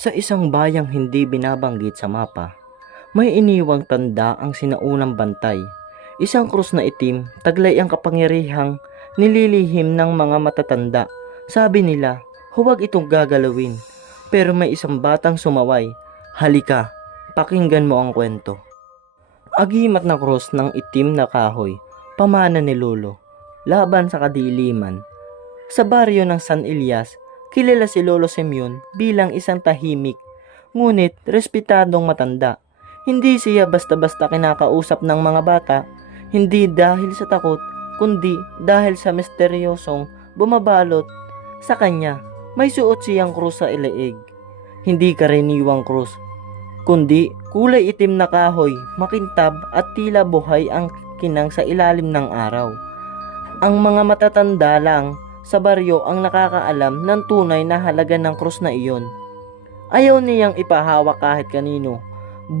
Sa isang bayang hindi binabanggit sa mapa, may iniwang tanda ang sinaunang bantay. Isang krus na itim, taglay ang kapangyarihang nililihim ng mga matatanda. Sabi nila, huwag itong gagalawin. Pero may isang batang sumaway. Halika, pakinggan mo ang kwento. Agimat na krus ng itim na kahoy, pamana ni Lolo, laban sa kadiliman. Sa baryo ng San Elias, kilala si Lolo Simeon bilang isang tahimik, ngunit respetadong matanda. Hindi siya basta-basta kinakausap ng mga bata, hindi dahil sa takot, kundi dahil sa misteryosong bumabalot sa kanya. May suot siyang krus sa leeg. Hindi karaniwang krus, kundi kulay itim na kahoy, makintab at tila buhay ang kinang sa ilalim ng araw. Ang mga matatanda lang sa baryo ang nakakaalam ng tunay na halaga ng krus na iyon. Ayaw niyang ipahawak kahit kanino,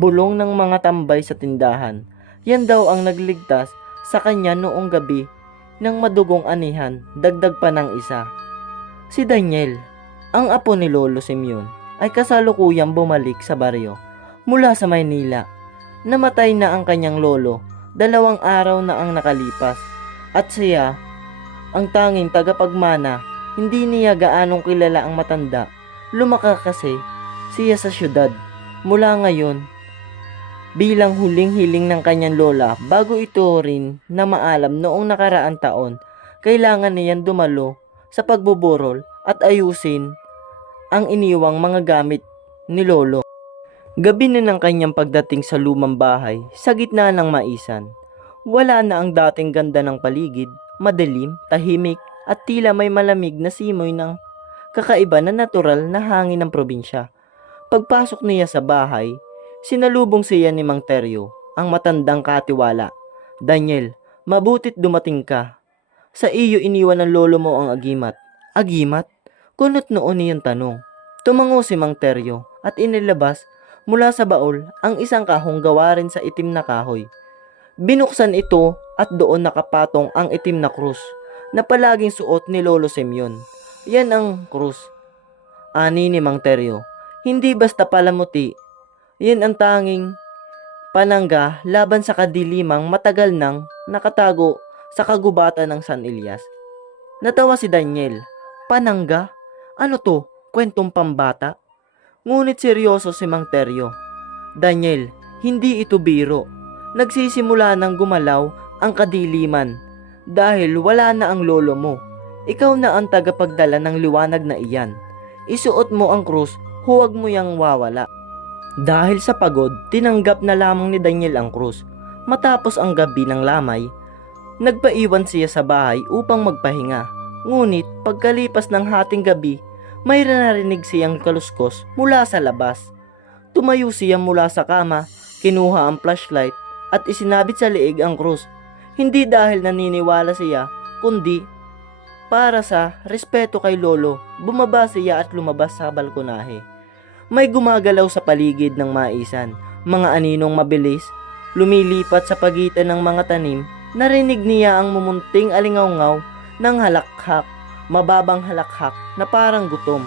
bulong ng mga tambay sa tindahan. Yan daw ang nagligtas sa kanya noong gabi ng madugong anihan, dagdag pa ng isa. Si Daniel, ang apo ni Lolo Simeon, ay kasalukuyang bumalik sa baryo mula sa Maynila. Namatay na ang kanyang lolo, 2 araw na ang nakalipas, at siya ang tanging tagapagmana. Hindi niya gaanong kilala ang matanda. Lumaka kasi siya sa syudad. Mula ngayon, bilang huling hiling ng kanyang lola bago ito rin na maalam noong nakaraang taon, kailangan niyan dumalo sa pagbuburol at ayusin ang iniwang mga gamit ni Lolo. Gabi na ng kanyang pagdating sa lumang bahay sa gitna ng maisan. Wala na ang dating ganda ng paligid, madilim, tahimik at tila may malamig na simoy ng kakaiba na natural na hangin ng probinsya. Pagpasok niya sa bahay, sinalubong siya ni Mang Teryo, ang matandang katiwala. Daniel, mabutit dumating ka. Sa iyo iniwan ng lolo mo ang agimat. Agimat? Kunot noon niyang tanong. Tumango si Mang Teryo at inilabas mula sa baol ang isang kahong gawa rin sa itim na kahoy. Binuksan ito at doon nakapatong ang itim na krus na palaging suot ni Lolo Simeon. Yan ang krus, ani ni Mang Teryo. Hindi basta palamuti. Yan ang tanging panangga laban sa kadilimang matagal nang nakatago sa kagubatan ng San Elias. Natawa si Daniel. Panangga? Ano to? Kwentong pambata? Ngunit seryoso si Mang Teryo. Daniel, hindi ito biro. Nagsisimula ng gumalaw ang kadiliman dahil wala na ang lolo mo. Ikaw na ang tagapagdala ng liwanag na iyan. Isuot mo ang krus, huwag mo yang wawala. Dahil sa pagod, tinanggap na lamang ni Daniel ang krus. Matapos ang gabi ng lamay, nagpaiwan siya sa bahay upang magpahinga. Ngunit pagkalipas ng hating gabi, may narinig siyang kaluskos mula sa labas. Tumayo siya mula sa kama, kinuha ang flashlight at isinabit sa leeg ang krus. Hindi dahil naniniwala siya, kundi para sa respeto kay lolo. Bumaba siya at lumabas sa balkonahe. May gumagalaw sa paligid ng maisan, mga aninong mabilis, lumilipat sa pagitan ng mga tanim. Narinig niya ang mumunting alingawngaw ng halakhak, mababang halakhak na parang gutom.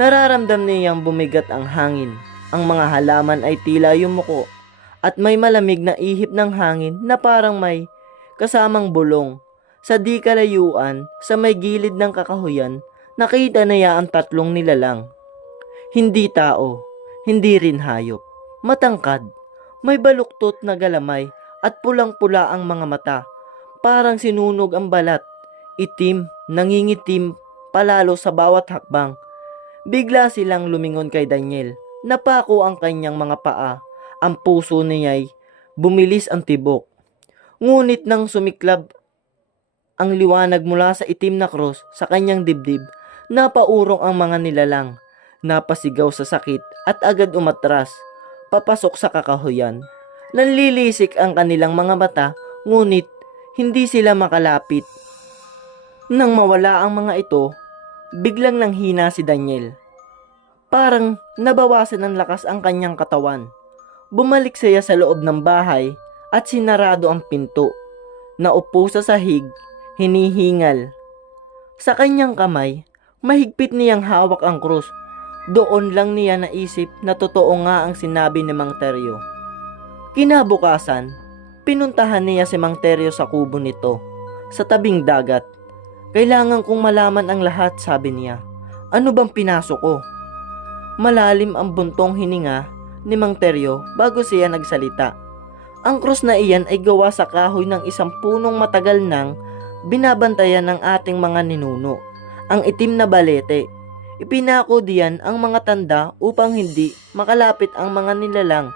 Nararamdam niyang bumigat ang hangin. Ang mga halaman ay tila yumuko at may malamig na ihip ng hangin na parang may kasamang bulong. Sa di kalayuan, sa may gilid ng kakahuyan, nakita niya ang 3 nilalang. Hindi tao, hindi rin hayop. Matangkad, may baluktot na galamay at pulang-pula ang mga mata. Parang sinunog ang balat, itim, nangingitim palalo sa bawat hakbang. Bigla silang lumingon kay Daniel. Napako ang kanyang mga paa. Ang puso niya'y bumilis ang tibok. Ngunit nang sumiklab ang liwanag mula sa itim na krus sa kanyang dibdib, napaurong ang mga nilalang. Napasigaw sa sakit at agad umatras, papasok sa kakahuyan. Nanlilisik ang kanilang mga mata, ngunit hindi sila makalapit. Nang mawala ang mga ito, biglang nanghina si Daniel. Parang nabawasan ng lakas ang kanyang katawan. Bumalik siya sa loob ng bahay at sinarado ang pinto. Naupo sa sahig, hinihingal. Sa kanyang kamay, mahigpit niyang hawak ang krus. Doon lang niya naisip na totoo nga ang sinabi ni Mang Teryo. Kinabukasan, pinuntahan niya si Mang Teryo sa kubo nito, sa tabing dagat. Kailangan kong malaman ang lahat, sabi niya. Ano bang pinasok ko? Malalim ang buntong hininga ni Mang Teryo bago siya nagsalita. Ang krus na iyan ay gawa sa kahoy ng isang punong matagal nang binabantayan ng ating mga ninuno. Ang itim na balete. Ipinako diyan ang mga tanda upang hindi makalapit ang mga nilalang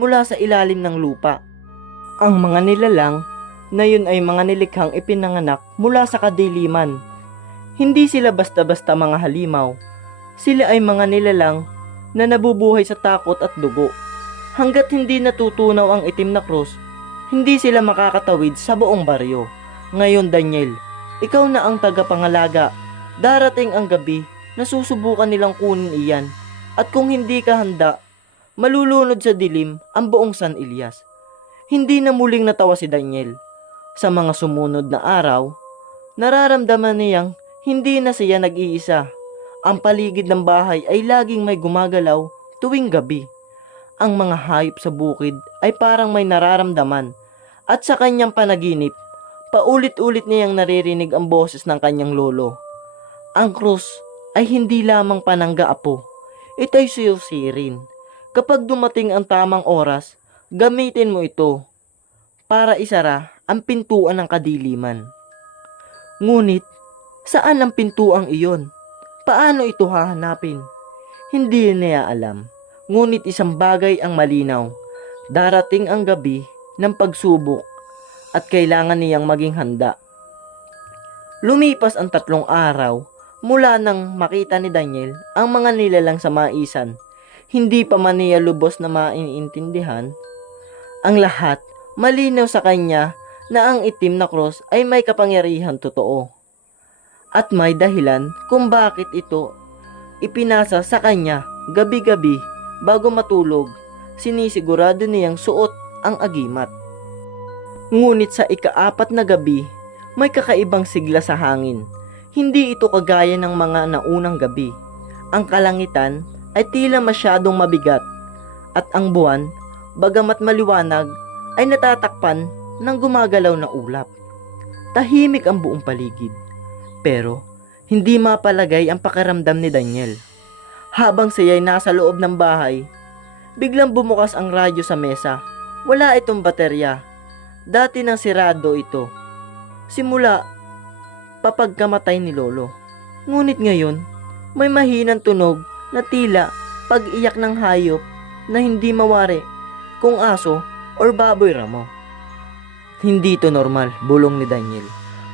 mula sa ilalim ng lupa. Ang mga nilalang na yun ay mga nilikhang ipinanganak mula sa kadiliman. Hindi sila basta-basta mga halimaw. Sila ay mga nilalang na nabubuhay sa takot at dugo. Hanggat hindi natutunaw ang itim na krus, hindi sila makakatawid sa buong baryo. Ngayon, Daniel, ikaw na ang tagapangalaga. Darating ang gabi na susubukan nilang kunin iyan. At kung hindi ka handa, malulunod sa dilim ang buong San Elias. Hindi na muling natawa si Daniel. Sa mga sumunod na araw, nararamdaman niyang hindi na siya nag-iisa. Ang paligid ng bahay ay laging may gumagalaw tuwing gabi. Ang mga hayop sa bukid ay parang may nararamdaman. At sa kanyang panaginip, paulit-ulit niyang naririnig ang boses ng kanyang lolo. Ang krus ay hindi lamang panangga-apo. Ito'y suyusirin. Kapag dumating ang tamang oras, gamitin mo ito para isara ang pintuan ng kadiliman. Ngunit, saan ang pintuang iyon? Paano ito hahanapin? Hindi niya alam. Ngunit isang bagay ang malinaw. Darating ang gabi ng pagsubok at kailangan niyang maging handa. Lumipas ang 3 araw mula nang makita ni Daniel ang mga nilalang sa maisan. Hindi pa man niya lubos na maintindihan ang lahat. Malinaw sa kanya na ang itim na krus ay may kapangyarihan totoo. At may dahilan kung bakit ito ipinasa sa kanya gabi-gabi bago matulog. Sinisigurado niyang suot ang agimat. Ngunit sa ika-4 na gabi, may kakaibang sigla sa hangin. Hindi ito kagaya ng mga naunang gabi. Ang kalangitan ay tila masyadong mabigat at ang buwan, bagamat maliwanag, ay natatakpan ng gumagalaw na ulap. Tahimik ang buong paligid. Pero hindi mapalagay ang pakiramdam ni Daniel. Habang siya'y nasa loob ng bahay, biglang bumukas ang radyo sa mesa. Wala itong baterya. Dati nang sirado ito. Simula papagkamatay ni Lolo. Ngunit ngayon, may mahinang tunog na tila pag-iyak ng hayop na hindi mawari kung aso or baboy ramo. Hindi ito normal, bulong ni Daniel.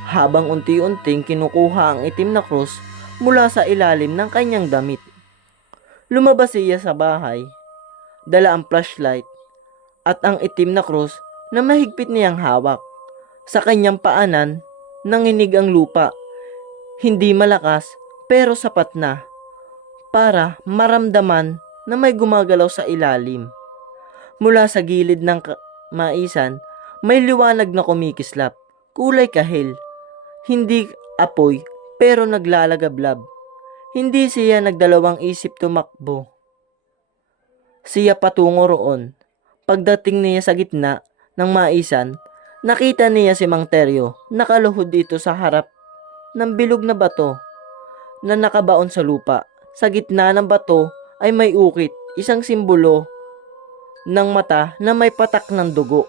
Habang unti-unting kinukuha ang itim na krus mula sa ilalim ng kanyang damit. Lumabas siya sa bahay, dala ang flashlight at ang itim na krus na mahigpit niyang hawak. Sa kanyang paanan, nanginig ang lupa. Hindi malakas pero sapat na para maramdaman na may gumagalaw sa ilalim. Mula sa gilid ng maisan, may liwanag na kumikislap, kulay kahel. Hindi apoy pero naglalagablab. Hindi siya nagdalawang isip tumakbo. Siya patungo roon. Pagdating niya sa gitna ng maisan, nakita niya si Mang Teryo nakaluhod dito sa harap ng bilog na bato na nakabaon sa lupa. Sa gitna ng bato ay may ukit, isang simbolo ng mata na may patak ng dugo.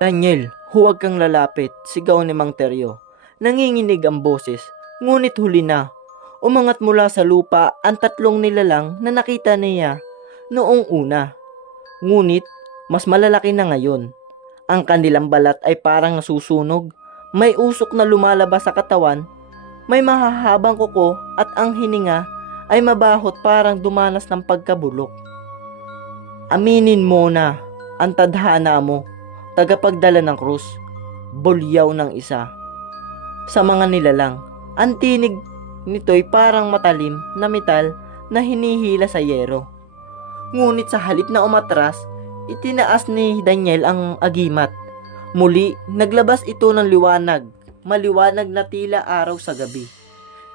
Daniel, huwag kang lalapit, sigaw ni Mang Teryo. Nanginginig ang boses, ngunit huli na. Umangat mula sa lupa ang 3 nilalang na nakita niya noong una. Ngunit, mas malalaki na ngayon. Ang kanilang balat ay parang nasusunog. May usok na lumalabas sa katawan. May mahahabang kuko at ang hininga ay mabahot parang dumanas ng pagkabulok. Aminin mo na ang tadhana mo, tagapagdala ng krus, bulyaw ng isa. Sa mga nilalang, ang tinig nito'y parang matalim na metal na hinihila sa yero. Ngunit sa halip na umatras, itinaas ni Daniel ang agimat. Muli, naglabas ito ng liwanag, maliwanag na tila araw sa gabi.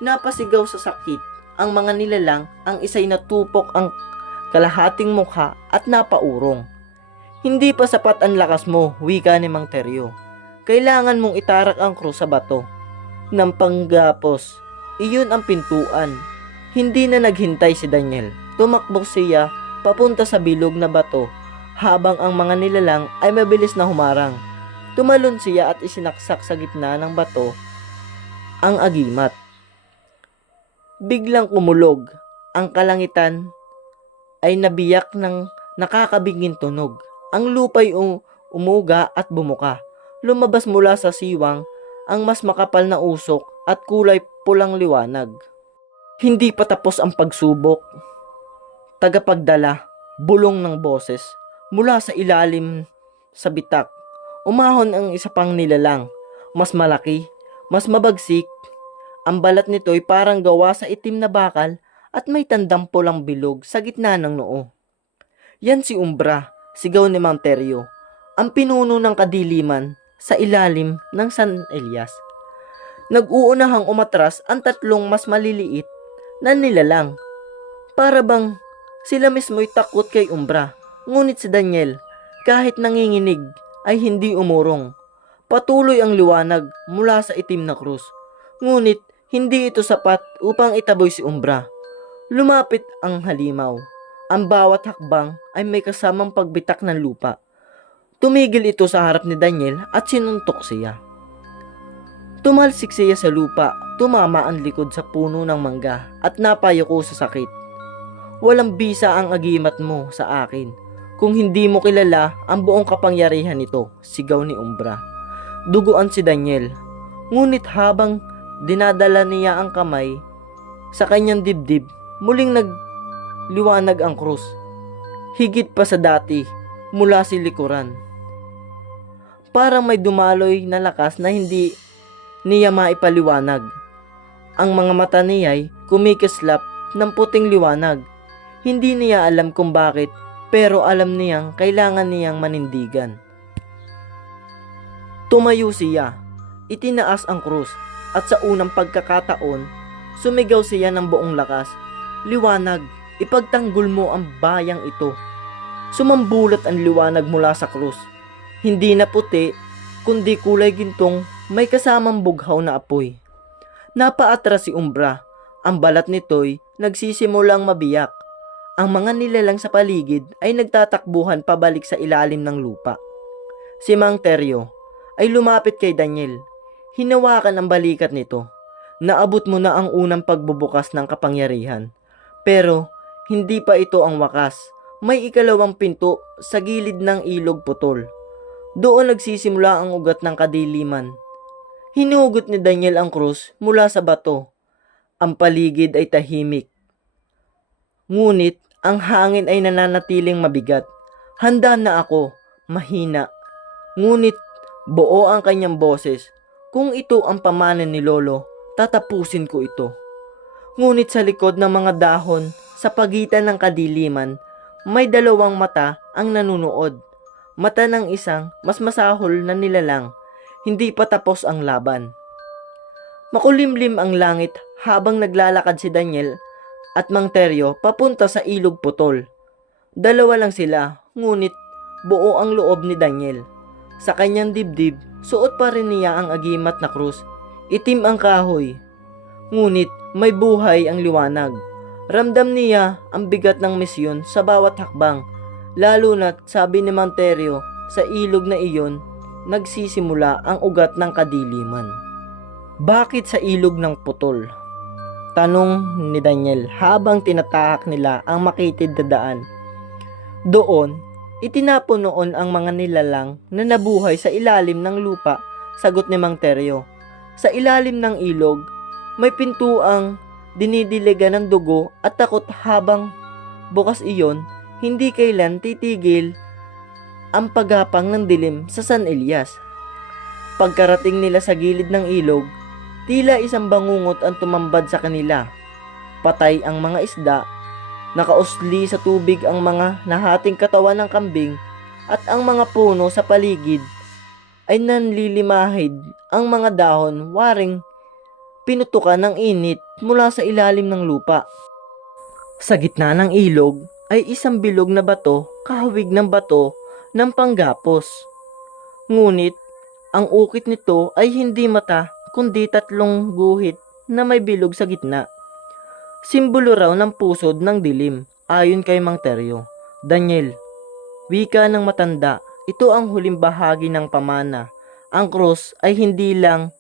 Napasigaw sa sakit ang mga nilalang ang isa'y natupok ang kalahating mukha at napaurong. Hindi pa sapat ang lakas mo, wika ni Mang Teryo. Kailangan mong itarak ang krus sa bato. Nang panggapos, iyon ang pintuan. Hindi na naghintay si Daniel. Tumakbo siya papunta sa bilog na bato habang ang mga nilalang ay mabilis na humarang. Tumalon siya at isinaksak sa gitna ng bato ang agimat. Biglang kumulog. Ang kalangitan ay nabiyak ng nakakabiging tunog. Ang lupa'y umuga at bumuka. Lumabas mula sa siwang ang mas makapal na usok at kulay pulang liwanag. Hindi pa tapos ang pagsubok. Tagapagdala, bulong ng boses mula sa ilalim sa bitak. Umahon ang isa pang nilalang, mas malaki, mas mabagsik. Ang balat nito'y parang gawa sa itim na bakal at may tandang pulang bilog sa gitna ng noo. Yan si Umbra, sigaw ni Mang Teryo, ang pinuno ng kadiliman sa ilalim ng San Elias. Nag-uunahang umatras ang tatlong mas maliliit na nilalang. Para bang sila mismo'y takot kay Umbra. Ngunit si Daniel, kahit nanginginig, ay hindi umurong. Patuloy ang liwanag mula sa itim na krus. Ngunit hindi ito sapat upang itaboy si Umbra. Lumapit ang halimaw. Ang bawat hakbang ay may kasamang pagbitak ng lupa. Tumigil ito sa harap ni Daniel at sinuntok siya. Tumalsik siya sa lupa, tumama ang likod sa puno ng mangga at napayuko sa sakit. Walang bisa ang agimat mo sa akin kung hindi mo kilala ang buong kapangyarihan nito, sigaw ni Umbra. Duguan si Daniel, ngunit habang dinadala niya ang kamay sa kanyang dibdib, muling nagliwanag ang krus. Higit pa sa dati, mula sa likuran. Parang may dumaloy na lakas na hindi niya maipaliwanag. Ang mga mata niya'y kumikislap ng puting liwanag. Hindi niya alam kung bakit, pero alam niyang kailangan niyang manindigan. Tumayo siya, itinaas ang krus, at sa unang pagkakataon, sumigaw siya ng buong lakas. Liwanag, ipagtanggol mo ang bayang ito. Sumambulat ang liwanag mula sa krus. Hindi na puti, kundi kulay gintong may kasamang bughaw na apoy. Napaatras si Umbra. Ang balat nito'y nagsisimulang mabiyak. Ang mga nilalang sa paligid ay nagtatakbuhan pabalik sa ilalim ng lupa. Si Mang Teryo ay lumapit kay Daniel. Hinawakan ang balikat nito. Naabot mo na ang unang pagbubukas ng kapangyarihan. Pero hindi pa ito ang wakas. May ikalawang pinto sa gilid ng ilog putol. Doon nagsisimula ang ugat ng kadiliman. Hinugot ni Daniel ang krus mula sa bato. Ang paligid ay tahimik. Ngunit ang hangin ay nananatiling mabigat. Handa na ako, mahina. Ngunit buo ang kanyang boses. Kung ito ang pamanan ni Lolo, tatapusin ko ito. Ngunit sa likod ng mga dahon, sa pagitan ng kadiliman, may dalawang mata ang nanunood. Mata ng isang mas masahol na nilalang. Hindi pa tapos ang laban. Makulimlim ang langit habang naglalakad si Daniel at Mang Teryo papunta sa ilog putol. Dalawa lang sila, ngunit buo ang loob ni Daniel. Sa kanyang dibdib, suot pa rin niya ang agimat na krus. Itim ang kahoy, ngunit may buhay ang liwanag. Ramdam niya ang bigat ng misyon sa bawat hakbang, lalo na't sabi ni Mang Teryo, sa ilog na iyon, nagsisimula ang ugat ng kadiliman. Bakit sa ilog ng putol? Tanong ni Daniel habang tinatahak nila ang makitid na daan. Doon, itinapon noon ang mga nilalang na nabuhay sa ilalim ng lupa, sagot ni Mang Teryo. Sa ilalim ng ilog, may pintuang dinidiligan ng dugo at takot habang bukas iyon, hindi kailan titigil ang paghapang ng dilim sa San Elias. Pagkarating nila sa gilid ng ilog, tila isang bangungot ang tumambad sa kanila. Patay ang mga isda, nakausli sa tubig ang mga nahating katawan ng kambing, at ang mga puno sa paligid ay nanlilimahid ang mga dahon waring pinutukan ng init mula sa ilalim ng lupa. Sa gitna ng ilog ay isang bilog na bato, kahawig ng bato ng panggapos. Ngunit ang ukit nito ay hindi mata kundi tatlong guhit na may bilog sa gitna. Simbolo raw ng pusod ng dilim ayon kay Mang Teryo. Daniel, wika ng matanda, ito ang huling bahagi ng pamana. Ang cross ay hindi lang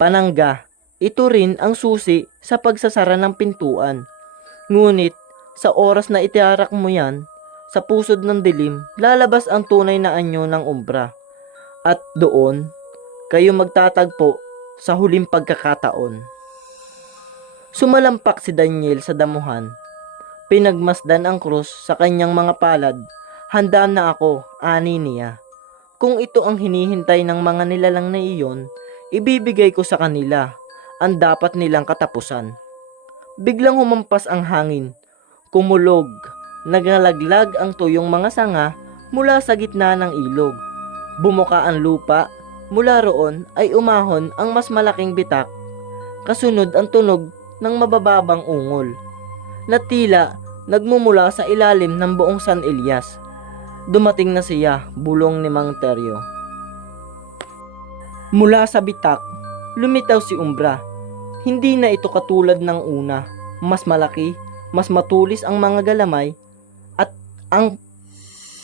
panangga, ito rin ang susi sa pagsasara ng pintuan. Ngunit sa oras na itiarak mo yan, sa pusod ng dilim, lalabas ang tunay na anyo ng umbra. At doon, kayo magtatagpo sa huling pagkakataon. Sumalampak si Daniel sa damuhan. Pinagmasdan ang krus sa kanyang mga palad. Handa na ako, ani niya. Kung ito ang hinihintay ng mga nilalang na iyon, ibibigay ko sa kanila ang dapat nilang katapusan. Biglang humampas ang hangin. Kumulog, nagalaglag ang tuyong mga sanga mula sa gitna ng ilog. Bumuka ang lupa, mula roon ay umahon ang mas malaking bitak. Kasunod ang tunog ng mabababang ungol na tila nagmumula sa ilalim ng buong San Elias. Dumating na siya, bulong ni Mang Teryo. Mula sa bitak, lumitaw si Umbra. Hindi na ito katulad ng una. Mas malaki, mas matulis ang mga galamay at ang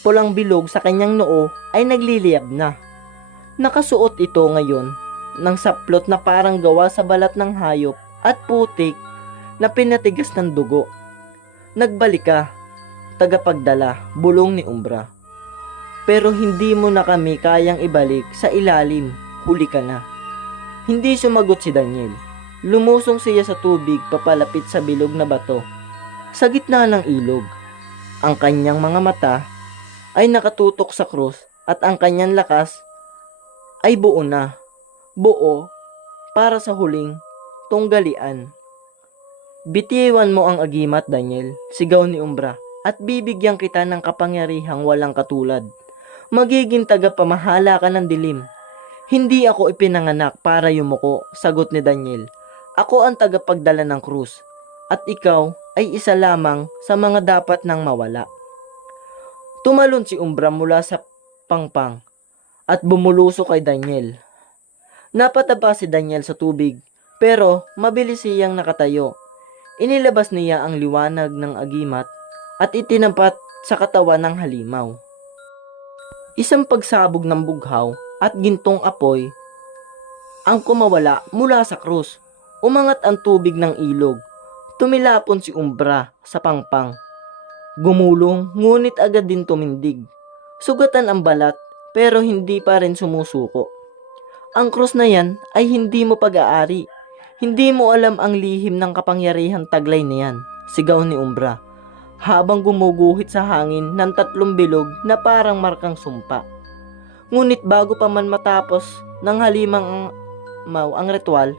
pulang bilog sa kanyang noo ay nagliliyab na. Nakasuot ito ngayon ng saplot na parang gawa sa balat ng hayop at putik na pinatigas ng dugo. Nagbalik ka, tagapagdala, bulong ni Umbra. Pero hindi mo na kami kayang ibalik sa ilalim, huli ka na. Hindi sumagot si Daniel. Lumusong siya sa tubig papalapit sa bilog na bato. Sa gitna ng ilog, ang kanyang mga mata ay nakatutok sa krus at ang kanyang lakas ay buo na. Buo para sa huling tunggalian. Bitiwan mo ang agimat, Daniel, sigaw ni Umbra, at bibigyan kita ng kapangyarihang walang katulad. Magiging tagapamahala ka ng dilim. Hindi ako ipinanganak para yumuko, sagot ni Daniel. Ako ang tagapagdala ng krus, at ikaw ay isa lamang sa mga dapat nang mawala. Tumalon si Umbra mula sa pangpang at bumuluso kay Daniel. Napataba si Daniel sa tubig, pero mabilis siyang nakatayo. Inilabas niya ang liwanag ng agimat at itinampat sa katawan ng halimaw. Isang pagsabog ng bughaw at gintong apoy ang kumawala mula sa krus. Umangat ang tubig ng ilog. Tumilapon si Umbra sa pangpang. Gumulong ngunit agad din tumindig. Sugatan ang balat pero hindi pa rin sumusuko. Ang krus na yan ay hindi mo pag-aari. Hindi mo alam ang lihim ng kapangyarihang taglay na yan, sigaw ni Umbra, habang gumuguhit sa hangin ng tatlong bilog na parang markang sumpa. Ngunit bago pa man matapos ng halimang ang ritual,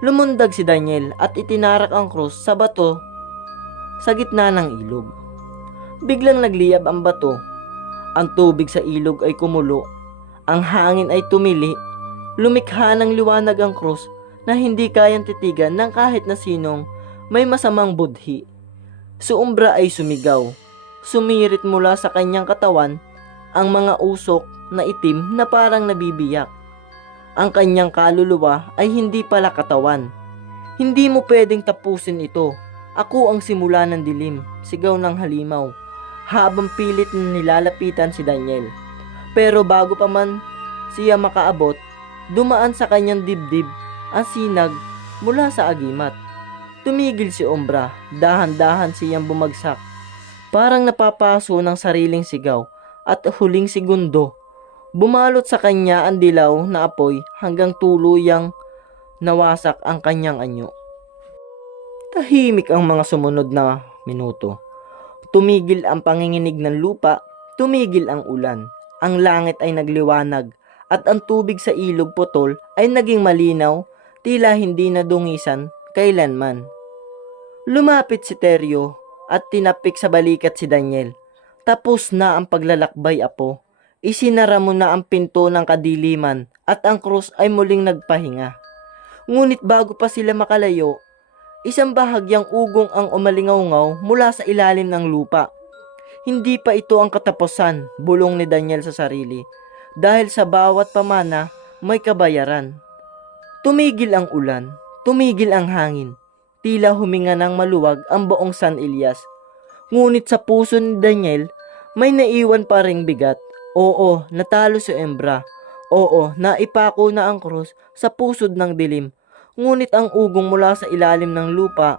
lumundag si Daniel at itinarak ang krus sa bato sa gitna ng ilog. Biglang nagliyab ang bato. Ang tubig sa ilog ay kumulo. Ang hangin ay tumili. Lumikha ng liwanag ang krus na hindi kayang titigan ng kahit na sinong may masamang budhi. Si Umbra ay sumigaw. Sumirit mula sa kanyang katawan ang mga usok na itim na parang nabibiyak. Ang kanyang kaluluwa ay hindi pala katawan. Hindi mo pwedeng tapusin ito. Ako ang simula ng dilim, sigaw ng halimaw, habang pilit na nilalapitan si Daniel. Pero bago pa man siya makaabot, dumaan sa kanyang dibdib ang sinag mula sa agimat. Tumigil si Umbra, dahan-dahan siyang bumagsak. Parang napapaso ng sariling sigaw at huling segundo, bumalot sa kanya ang dilaw na apoy hanggang tuluyang nawasak ang kanyang anyo. Tahimik ang mga sumunod na minuto. Tumigil ang panginginig ng lupa, tumigil ang ulan. Ang langit ay nagliwanag at ang tubig sa ilog putol ay naging malinaw, tila hindi nadungisan kailanman. Lumapit si Teryo at tinapik sa balikat si Daniel. Tapos na ang paglalakbay, apo. Isinara mo na ang pinto ng kadiliman at ang krus ay muling nagpahinga. Ngunit bago pa sila makalayo, isang bahagyang ugong ang umalingaw mula sa ilalim ng lupa. Hindi pa ito ang katapusan, bulong ni Daniel sa sarili. Dahil sa bawat pamana, may kabayaran. Tumigil ang ulan, tumigil ang hangin. Tila huminga ng maluwag ang buong San Elias. Ngunit sa puso ni Daniel, may naiwan pa ring bigat. Oo, natalo si Embra. Oo, naipako na ang krus sa pusod ng dilim. Ngunit ang ugong mula sa ilalim ng lupa,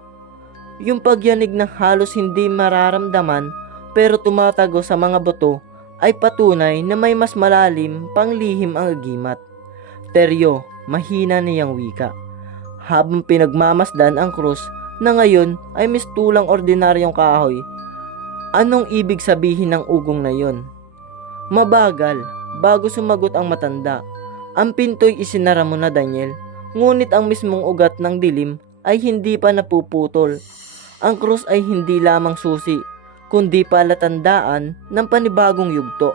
yung pagyanig na halos hindi mararamdaman pero tumatago sa mga buto, ay patunay na may mas malalim pang lihim ang agimat. Teryo, mahina niyang wika. Habang pinagmamasdan ang krus na ngayon ay mistulang ordinaryong kahoy, anong ibig sabihin ng ugong na yon? Mabagal, bago sumagot ang matanda. Ang pinto'y isinara mo na, Daniel. Ngunit ang mismong ugat ng dilim ay hindi pa napuputol. Ang krus ay hindi lamang susi, kundi palatandaan ng panibagong yugto.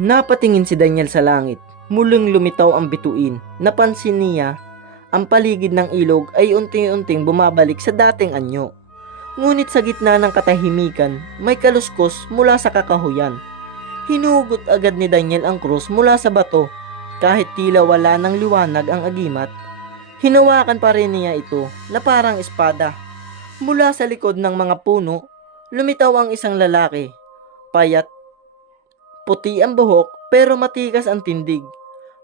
Napatingin si Daniel sa langit. Muling lumitaw ang bituin. Napansin niya, ang paligid ng ilog ay unti-unting bumabalik sa dating anyo. Ngunit sa gitna ng katahimikan, may kaluskos mula sa kakahuyan. Hinugot agad ni Daniel ang krus mula sa bato. Kahit tila wala ng liwanag ang agimat, hinawakan pa rin niya ito na parang espada. Mula sa likod ng mga puno, lumitaw ang isang lalaki. Payat, puti ang buhok pero matikas ang tindig.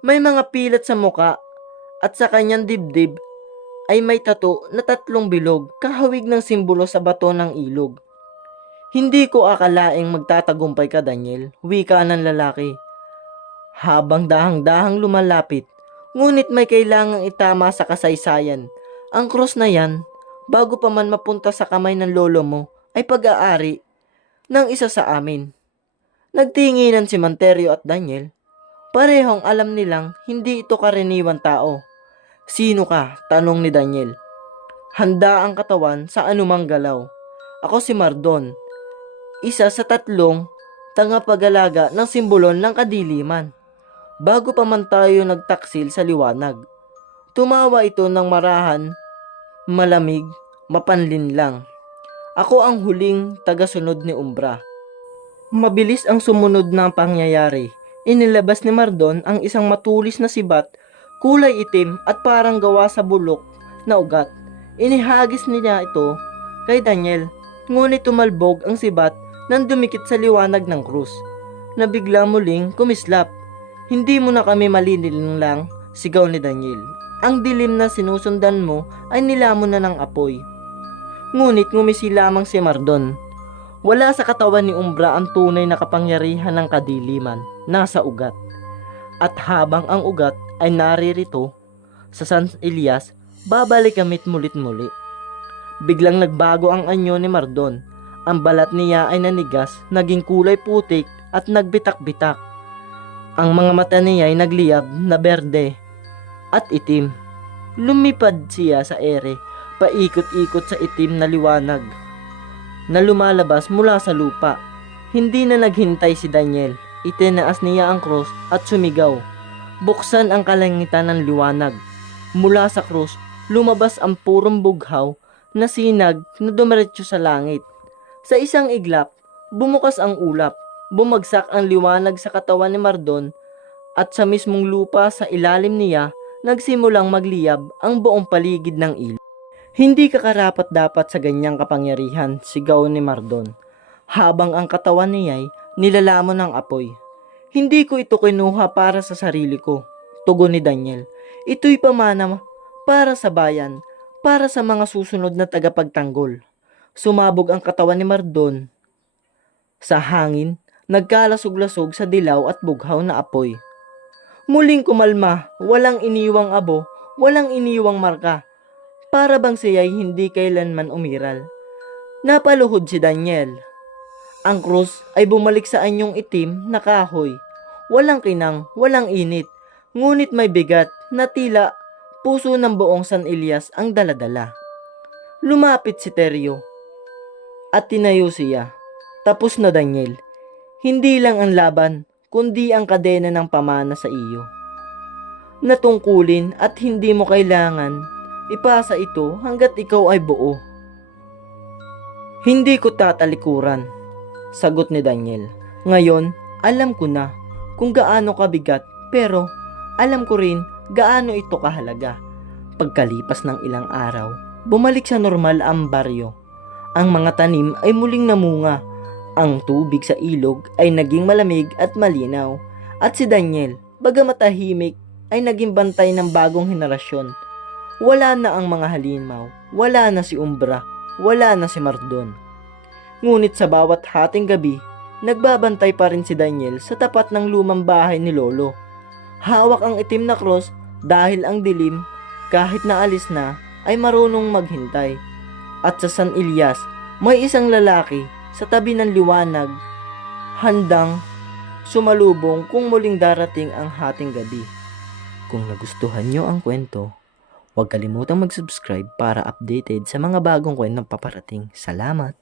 May mga pilat sa muka at sa kanyang dibdib ay may tato na 3 bilog, kahawig ng simbolo sa bato ng ilog. Hindi ko akalaing magtatagumpay ka, Daniel, wika ng lalaki. Habang dahang-dahang lumalapit, ngunit may kailangang itama sa kasaysayan. Ang krus na yan, bago pa man mapunta sa kamay ng lolo mo, ay pag-aari ng isa sa amin. Nagtinginan si Manterio at Daniel. Parehong alam nilang hindi ito karaniwang tao. Sino ka? Tanong ni Daniel. Handa ang katawan sa anumang galaw. Ako si Mardon, isa sa 3 tagapag-alaga ng simbolon ng kadiliman. Bago pa man tayo nagtaksil sa liwanag, tumawa ito ng marahan, malamig, mapanlinlang. Ako ang huling tagasunod ni Umbra. Mabilis ang sumunod na pangyayari. Inilabas ni Mardon ang isang matulis na sibat, kulay itim at parang gawa sa bulok na ugat. Inihagis niya ito kay Daniel, ngunit tumalbog ang sibat nang dumikit sa liwanag ng krus, na bigla muling kumislap. Hindi mo na kami malinilang lang, sigaw ni Daniel. Ang dilim na sinusundan mo ay nilamon na ng apoy. Ngunit ngumisi lamang si Mardon. Wala sa katawan ni Umbra ang tunay na kapangyarihan ng kadiliman, nasa ugat. At habang ang ugat ay naririto sa San Elias, babalik kamit mulit-muli. Biglang nagbago ang anyo ni Mardon. Ang balat niya ay nanigas, naging kulay putik at nagbitak-bitak. Ang mga mata niya ay nagliyab na berde at itim. Lumipad siya sa ere, paikot-ikot sa itim na liwanag na lumalabas mula sa lupa. Hindi na naghintay si Daniel. Itinaas niya ang krus at sumigaw. Buksan ang kalangitan ng liwanag. Mula sa krus, lumabas ang purong bughaw na sinag na dumiretso sa langit. Sa isang iglap, bumukas ang ulap. Bumagsak ang liwanag sa katawan ni Mardon at sa mismong lupa sa ilalim niya nagsimulang magliyab ang buong paligid ng ilog. Hindi ka karapat-dapat sa ganyang kapangyarihan, sigaw ni Mardon, habang ang katawan niya ay nilalamon ng apoy. Hindi ko ito kinuha para sa sarili ko, tugon ni Daniel. Ito'y pamana para sa bayan, para sa mga susunod na tagapagtanggol. Sumabog ang katawan ni Mardon sa hangin, nagkalasog-lasog sa dilaw at bughaw na apoy. Muling kumalma, walang iniwang abo, walang iniwang marka. Para bang siya'y hindi kailanman umiral. Napaluhod si Daniel. Ang krus ay bumalik sa anyong itim na kahoy. Walang kinang, walang init, ngunit may bigat na tila puso ng buong San Elias ang daladala. Lumapit si Teryo at tinayo siya. Tapos na, Daniel. Hindi lang ang laban, kundi ang kadena ng pamana sa iyo. na tungkulin at hindi mo kailangan ipasa ito hanggat ikaw ay buo. Hindi ko tatalikuran, sagot ni Daniel. Ngayon, alam ko na kung gaano kabigat, pero alam ko rin gaano ito kahalaga. Pagkalipas ng ilang araw, bumalik sa normal ang baryo. Ang mga tanim ay muling namunga. Ang tubig sa ilog ay naging malamig at malinaw. At si Daniel, bagamat tahimik, ay naging bantay ng bagong henerasyon. Wala na ang mga halimaw, wala na si Umbra, wala na si Mardon. Ngunit sa bawat hating gabi, nagbabantay pa rin si Daniel sa tapat ng lumang bahay ni Lolo. Hawak ang itim na cross dahil ang dilim, kahit naalis na, ay marunong maghintay. At sa San Elias, may isang lalaki sa tabi ng liwanag, handang sumalubong kung muling darating ang hating gabi. Kung nagustuhan nyo ang kwento, huwag kalimutang mag-subscribe para updated sa mga bagong kwentong paparating. Salamat!